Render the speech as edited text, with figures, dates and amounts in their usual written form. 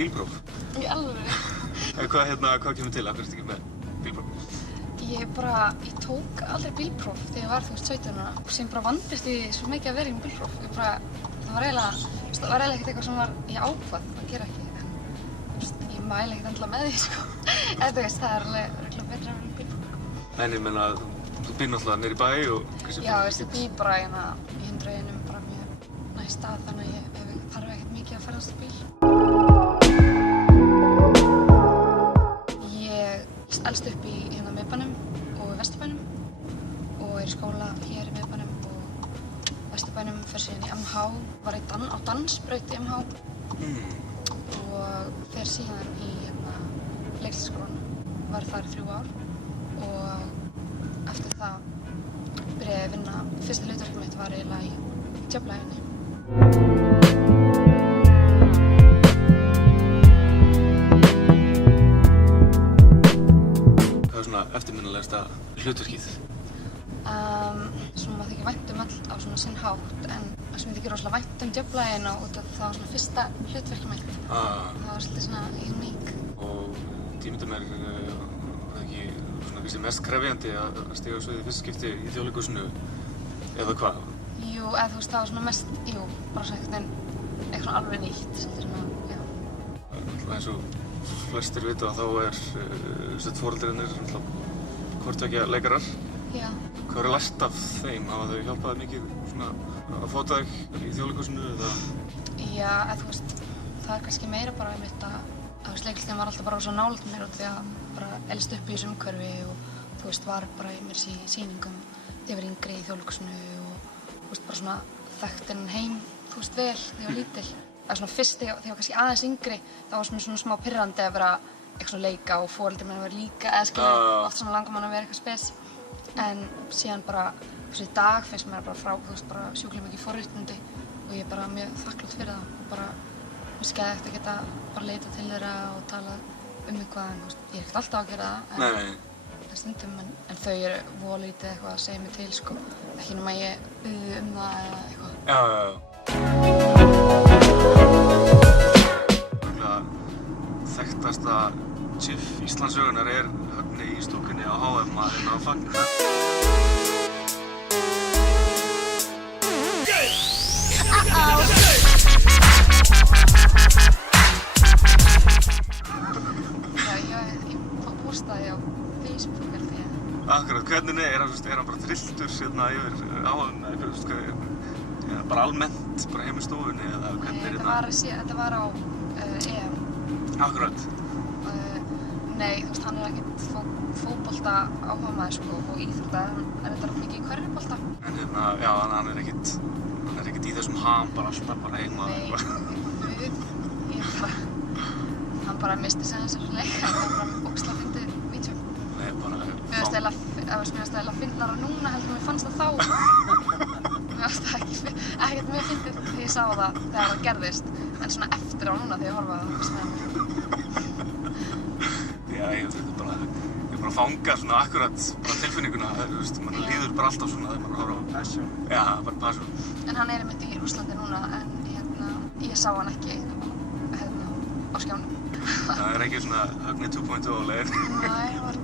bílpróf. Í alvöru. Hvað kemur til? Af hverju ertu ekki með bílpróf? Ég tók aldrei bílpróf þegar ég var 17 ára og sem bara vandist ég svo mikið að vera í bílpróf. Það var eiginlega ekkert eitthvað sem ég ákvað að gera ekki, en ég mæli ekkert endilega með því, sko. En þú veist, það er alveg örugglega betra að vera í bílpróf. En ég meina, þú býr náttúrulega niður í bæ og... Já, veist, ég býr bara í 100 bara mjög næst stað, þannig að ég þarf ekkert mikið að ferðast á bíl. Ég elst upp í miðbænum og Vesturbænum og er í skóla hér í miðbænum og Vesturbænum, fer síðan í MH, var á dansbraut í MH og fer síðan í leiklistarskólann, var þar í 3 ár og eftir það byrjaði ég að vinna. Fyrsta hlutverkið mitt var eiginlega í Djöflaeyjunni. Eftirminnilegasta hlutverkið? Svona maður þykir vænt öll á sinn hátt, en það sem ég þykir rosalega vænt Djöflaeyjuna út af það var svona fyrsta hlutverkið mitt. Það var svolítið svona uník. Og tímyndum það ekki svona kannski mest krefjandi að stíga á sviðið fyrsta skipti í Þjóðleikhúsinu, eða hvað? Jú, eða þú veist, það var svona mest, bara svona eitthvað svona alveg nýtt, svolítið svona, já. Eins og flestir vita þá foreldrarnir hvort tveggja leikarar. Já. Hvað er lært af þeim? Hafa þau hjálpað mikið svona að fóta þig í Þjóðleikhúsinu eða? Já, þú veist, það er kannski meira bara einmitt að leiklistin var alltaf bara svo nálægt mér út því að bara elst upp í þessu umhverfi og þú veist, var bara í mér sýningum þegar ég var yngri í Þjóðleikhúsinu og þú veist, bara svona þekkt þennan heim, þú veist, vel þegar ég var lítil. Það var svona fyrst þegar ég var kannski aðeins yngri, þá var svona smá pirrandi að vera eitthvað svona leika og foreldrar minni vera líka eða skilja, oft svona langar mann að vera eitthvað spes. En síðan bara, þú veist, í dag finnst mér bara bara sjúklega mikið forréttindi og ég er bara mjög þakklát fyrir það og bara mér skemmtilegt að geta bara leita til þeirra og tala eitthvað, en þú veist, ég er ekkert alltaf að gera það. Nei. Stundum, en þau eru volítið eitthvað að segja mig til, sko. Ekki nema ég biðji það eða eitthvað. Já. Þekktasta GIF Íslandssögunnar er Högni í stúkunni á HM að reyna að fagna. Já, ég postaði á Facebook held ég. Akkurat, hvernig er hann bara trylltur yfir HM eða bara almennt, bara heim í stofunni eða hvernig er Þetta var á EM. Akkurat. Nei, þú veist, hann er ekkert fótbolta áhugamaður, sko, og íþrótta, en þetta er mikið í körfubolta. En já, hann er ekkert í þessum ham bara alltaf bara heima. Nei, hann bara misti sig þessar leik, hann var bara ógeðslega fyndið vídeó. Nei, bara... Mér finnst eiginlega fyndnara núna heldur mér fannst það þá. Mér finnst það ekkert mjög fyndið þegar ég sá það þegar það gerðist, en svona eftir á núna þegar ég horfa á það. Já, ég er bara að fanga svona akkurat bara tilfinninguna, þú veist, mann líður bara alltaf svona þegar mann horfa á. Passion. Já, bara passion. En hann er einmitt í Rússlandi núna, en ég sá hann ekki á skjánum. Það er ekki svona Högni 2.0 leið. Nei, hann var